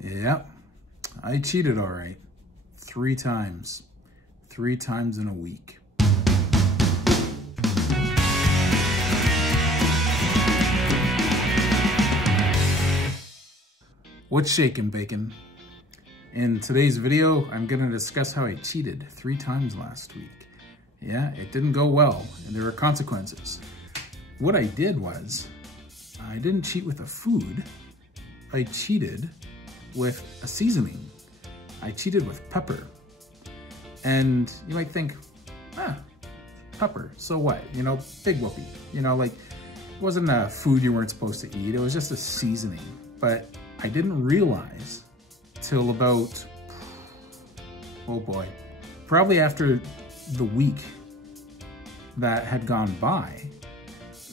Yep, I cheated all right. 3 times. 3 times in a week. What's shaking, bacon? In today's video, I'm gonna discuss how I cheated 3 times last week. Yeah, it didn't go well, and there were consequences. What I did was, I didn't cheat with a food, I cheated with a seasoning. I cheated with pepper. And you might think, pepper, so what? You know, big whoopee. You know, like, it wasn't a food you weren't supposed to eat, it was just a seasoning. But I didn't realize till about, oh boy, probably after the week that had gone by,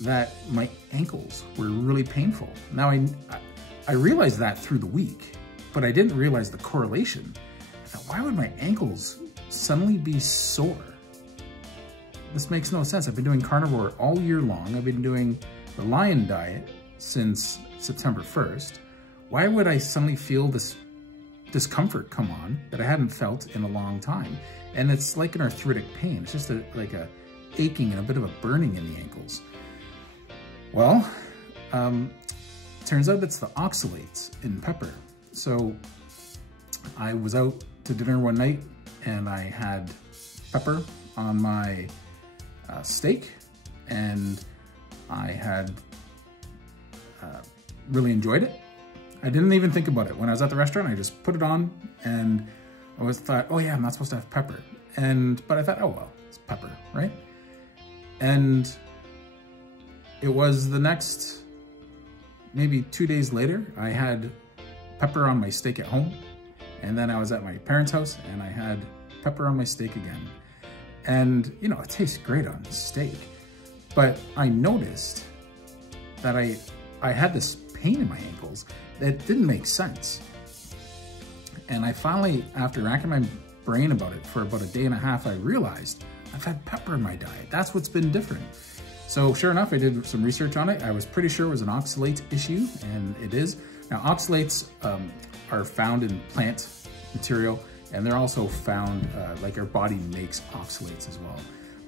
that my ankles were really painful. Now I realized that through the week, but I didn't realize the correlation. I thought, why would my ankles suddenly be sore? This makes no sense. I've been doing carnivore all year long. I've been doing the lion diet since September 1st. Why would I suddenly feel this discomfort come on that I hadn't felt in a long time? And it's like an arthritic pain. It's just like a aching and a bit of a burning in the ankles. Well, turns out it's the oxalates in pepper. So I was out to dinner one night and I had pepper on my steak, and I had really enjoyed it. I didn't even think about it. When I was at the restaurant, I just put it on and I thought, oh yeah, I'm not supposed to have pepper. But I thought, oh well, it's pepper, right? And it was the next, maybe 2 days later, I had pepper on my steak at home. And then I was at my parents' house and I had pepper on my steak again. And you know, it tastes great on steak. But I noticed that I had this pain in my ankles that didn't make sense. And I finally, after racking my brain about it for about a day and a half, I realized I've had pepper in my diet. That's what's been different. So sure enough, I did some research on it. I was pretty sure it was an oxalate issue, and it is. Now, oxalates are found in plant material, and they're also found, like our body makes oxalates as well.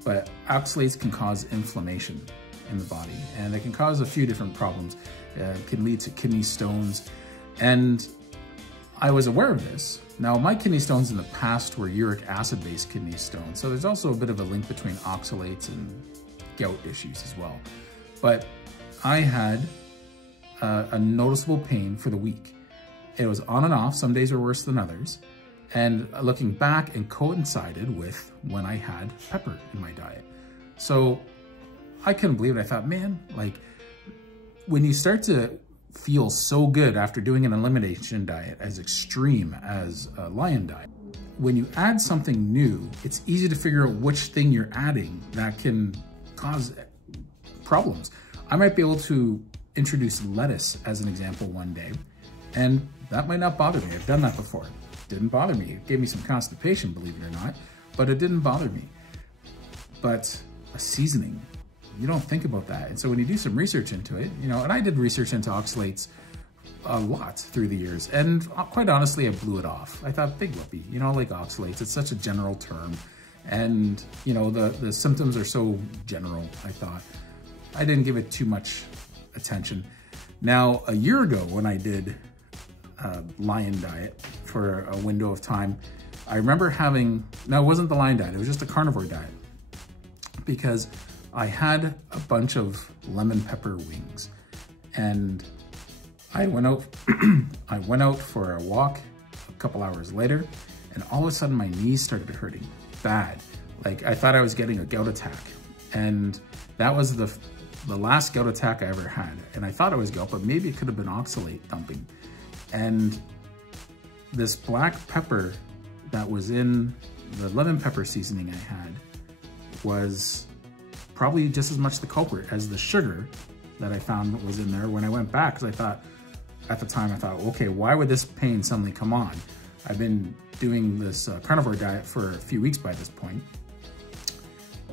But oxalates can cause inflammation in the body, and it can cause a few different problems. It can lead to kidney stones, and I was aware of this. Now, my kidney stones in the past were uric acid-based kidney stones, so there's also a bit of a link between oxalates and gout issues as well. But I had a noticeable pain for the week. It was on and off. Some days were worse than others. And looking back, it coincided with when I had pepper in my diet. So I couldn't believe it. I thought, man, like, when you start to feel so good after doing an elimination diet as extreme as a lion diet, when you add something new, it's easy to figure out which thing you're adding that can cause problems. I might be able to introduce lettuce as an example one day, and that might not bother me. I've done that before. It didn't bother me. It gave me some constipation, believe it or not, but it didn't bother me. But a seasoning, you don't think about that. And so when you do some research into it, you know, and I did research into oxalates a lot through the years, and quite honestly, I blew it off. I thought, big whoopee, you know, like oxalates, it's such a general term. And you know, the symptoms are so general, I thought. I didn't give it too much attention. Now, a year ago when I did lion diet for a window of time, I remember having, now it wasn't the lion diet, it was just a carnivore diet, because I had a bunch of lemon pepper wings, and I went out for a walk a couple hours later, and all of a sudden my knees started hurting bad. Like, I thought I was getting a gout attack, and that was the last gout attack I ever had. And I thought it was gout, but maybe it could have been oxalate dumping. And this black pepper that was in the lemon pepper seasoning I had was probably just as much the culprit as the sugar that I found was in there when I went back, because I thought, at the time I thought, okay, why would this pain suddenly come on? I've been doing this carnivore diet for a few weeks by this point.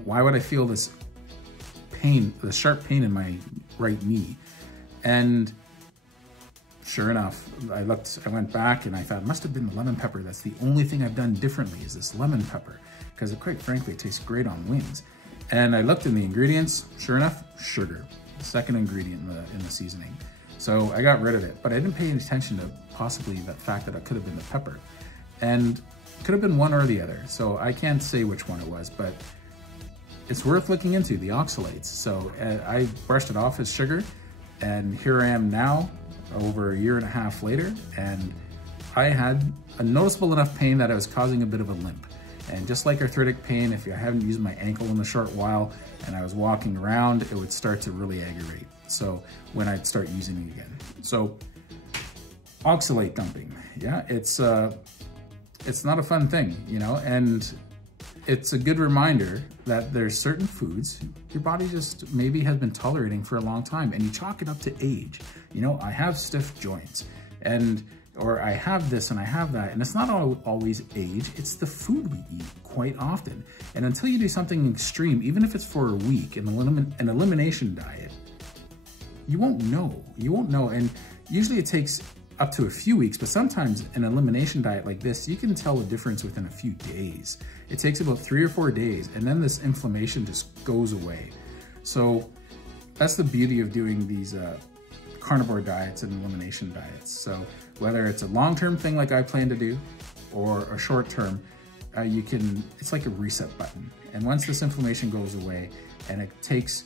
Why would I feel this pain, the sharp pain in my right knee? And sure enough, I went back and I thought it must have been the lemon pepper. That's the only thing I've done differently is this lemon pepper, because quite frankly, it tastes great on wings. And I looked in the ingredients, sure enough, sugar, the second ingredient in the seasoning. So I got rid of it, but I didn't pay any attention to possibly the fact that it could have been the pepper. And it could have been one or the other. So I can't say which one it was, but it's worth looking into, the oxalates. So I brushed it off as sugar, and here I am now, over a year and a half later, and I had a noticeable enough pain that I was causing a bit of a limp. And just like arthritic pain, if I haven't used my ankle in a short while and I was walking around, it would start to really aggravate. So when I'd start using it again. So oxalate dumping, yeah, it's not a fun thing, you know, and it's a good reminder that there's certain foods your body just maybe has been tolerating for a long time, and you chalk it up to age. You know, I have stiff joints, or I have this and I have that, and it's not always age, it's the food we eat quite often. And until you do something extreme, even if it's for a week, an elimination diet, you won't know. And usually it takes up to a few weeks, but sometimes an elimination diet like this, you can tell a difference within a few days. It takes about 3 or 4 days, and then this inflammation just goes away. So that's the beauty of doing these carnivore diets and elimination diets. So whether it's a long-term thing like I plan to do, or a short-term, it's like a reset button. And once this inflammation goes away, and it takes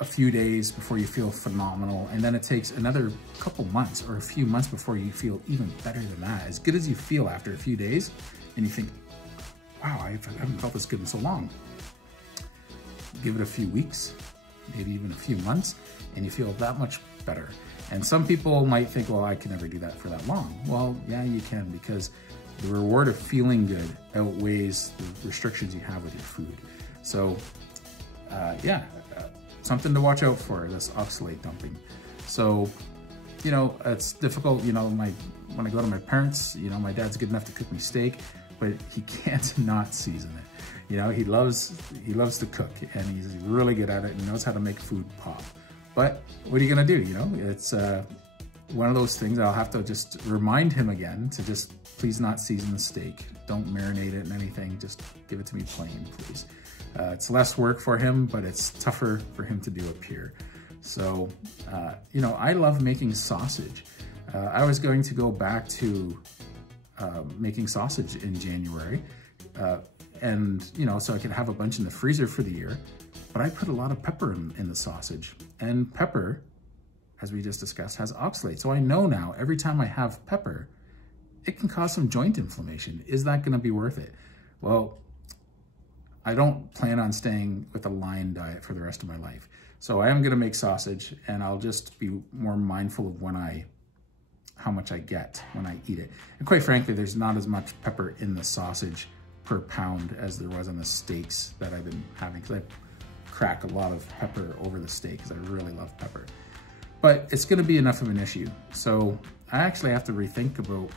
a few days before you feel phenomenal, and then it takes another couple months or a few months before you feel even better than that, as good as you feel after a few days, and you think, wow, I haven't felt this good in so long. Give it a few weeks, maybe even a few months, and you feel that much better. And some people might think, well, I can never do that for that long. Well, yeah, you can, because the reward of feeling good outweighs the restrictions you have with your food. So yeah, something to watch out for, this oxalate dumping. So, you know, it's difficult, you know, when I go to my parents, you know, my dad's good enough to cook me steak, but he can't not season it. You know, he loves to cook, and he's really good at it and knows how to make food pop. But what are you gonna do, you know? It's one of those things I'll have to just remind him again to just please not season the steak. Don't marinate it in anything, just give it to me plain, please. It's less work for him, but it's tougher for him to do up here. So, you know, I love making sausage. I was going to go back to making sausage in January, and, you know, so I could have a bunch in the freezer for the year, but I put a lot of pepper in the sausage, and pepper, as we just discussed, has oxalate. So I know now every time I have pepper, it can cause some joint inflammation. Is that gonna be worth it? Well, I don't plan on staying with a line diet for the rest of my life. So I am gonna make sausage, and I'll just be more mindful of how much I get when I eat it. And quite frankly, there's not as much pepper in the sausage per pound as there was on the steaks that I've been having, because I crack a lot of pepper over the steak because I really love pepper. But it's gonna be enough of an issue. So I actually have to rethink about,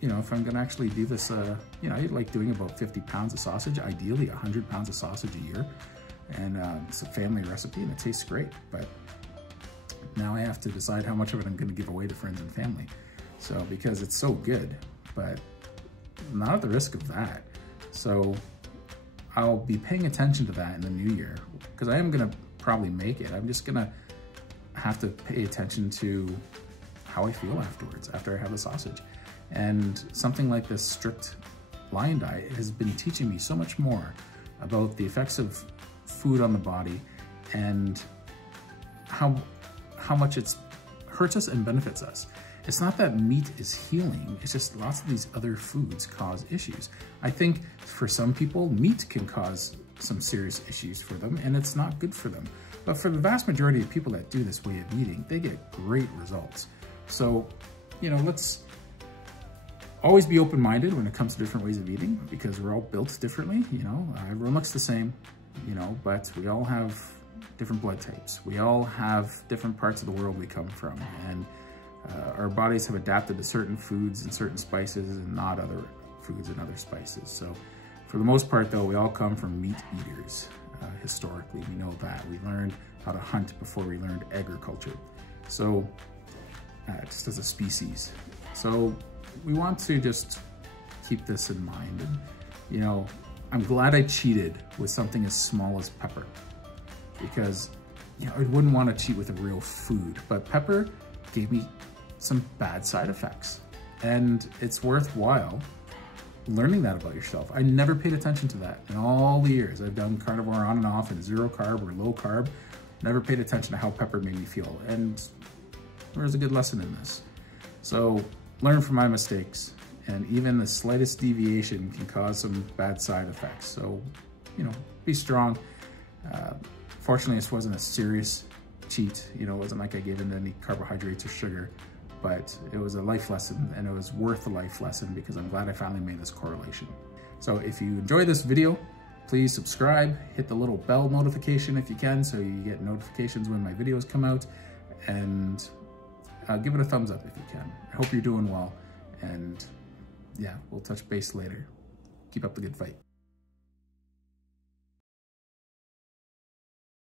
you know, if I'm gonna actually do this, you know, I like doing about 50 pounds of sausage, ideally 100 pounds of sausage a year. And it's a family recipe and it tastes great, but now I have to decide how much of it I'm gonna give away to friends and family. So, because it's so good, but not at the risk of that. So I'll be paying attention to that in the new year, because I am gonna probably make it. I'm just gonna have to pay attention to how I feel afterwards, after I have the sausage. And something like this strict line diet has been teaching me so much more about the effects of food on the body, and how much it hurts us and benefits us. It's not that meat is healing, it's just lots of these other foods cause issues. I think for some people, meat can cause some serious issues for them, and it's not good for them. But for the vast majority of people that do this way of eating, they get great results. So, you know, let's always be open-minded when it comes to different ways of eating, because we're all built differently, you know, everyone looks the same, you know, but we all have different blood types. We all have different parts of the world we come from, and our bodies have adapted to certain foods and certain spices and not other foods and other spices. So for the most part though, we all come from meat eaters. Historically, we know that. We learned how to hunt before we learned agriculture. So just as a species. So we want to just keep this in mind. And, you know, I'm glad I cheated with something as small as pepper, because, you know, I wouldn't want to cheat with a real food, but pepper gave me some bad side effects. And it's worthwhile learning that about yourself. I never paid attention to that in all the years. I've done carnivore on and off and zero carb or low carb. Never paid attention to how pepper made me feel. And there's a good lesson in this. So learn from my mistakes, and even the slightest deviation can cause some bad side effects. So, you know, be strong. Fortunately, this wasn't a serious cheat. You know, it wasn't like I gave in any carbohydrates or sugar, but it was a life lesson, and it was worth a life lesson because I'm glad I finally made this correlation. So if you enjoy this video, please subscribe, hit the little bell notification if you can, so you get notifications when my videos come out, and give it a thumbs up if you can. I hope you're doing well, and yeah, we'll touch base later. Keep up the good fight.